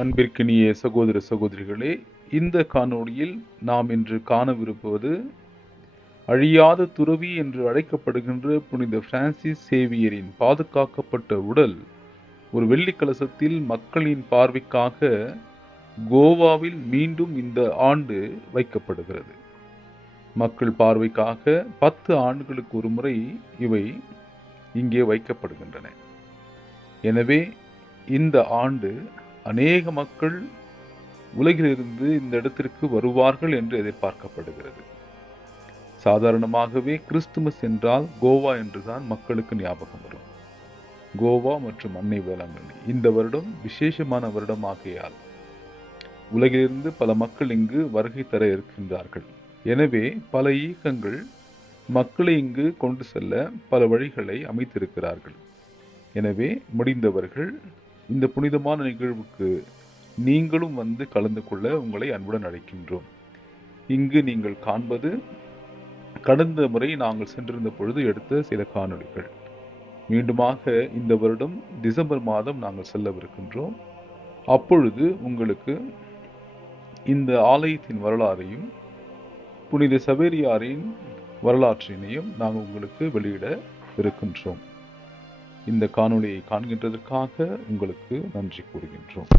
அன்பிற்கினிய சகோதர சகோதரிகளே, இந்த காணொளியில் நாம் இன்று காணவிருப்பது அழியாத துறவி என்று அழைக்கப்படுகின்ற புனித பிரான்சிஸ் சேவியரின் பாதுகாக்கப்பட்ட உடல் ஒரு வெள்ளி கலசத்தில் மக்களின் பார்வைக்காக கோவாவில் மீண்டும் இந்த ஆண்டு வைக்கப்படுகிறது. மக்கள் பார்வைக்காக 10 ஆண்டுகளுக்கு ஒரு முறை இவை இங்கே வைக்கப்படுகின்றன. எனவே இந்த ஆண்டு அநேக மக்கள் உலகிலிருந்து இந்த இடத்திற்கு வருவார்கள் என்று எதிர்பார்க்கப்படுகிறது. சாதாரணமாகவே கிறிஸ்துமஸ் என்றால் கோவா என்றுதான் மக்களுக்கு ஞாபகம் வரும். கோவா மற்றும் அன்னை வேளாங்கண்ணி இந்த வருடம் விசேஷமான வருடமாகையால் உலகிலிருந்து பல மக்கள் இங்கு வருகை தர இருக்கின்றார்கள். எனவே பல இயக்கங்கள் மக்களை இங்கு கொண்டு செல்ல பல வழிகளை அமைத்திருக்கிறார்கள். எனவே முடிந்தவர்கள் இந்த புனிதமான நிகழ்வுக்கு நீங்களும் வந்து கலந்து கொள்ள உங்களை அன்புடன் அழைக்கின்றோம். இங்கு நீங்கள் காண்பது கடந்த முறை நாங்கள் சென்றிருந்த பொழுது எடுத்த சில காணொளிகள். மீண்டுமாக இந்த வருடம் டிசம்பர் மாதம் நாங்கள் செல்லவிருக்கின்றோம். அப்பொழுது உங்களுக்கு இந்த ஆலயத்தின் வரலாறையும் புனித சவேரியாரின் வரலாற்றினையும் நாங்கள் உங்களுக்கு வெளியிட இருக்கின்றோம். இந்த காணொளியை காண்கின்றதற்காக உங்களுக்கு நன்றி கூறுகின்றோம்.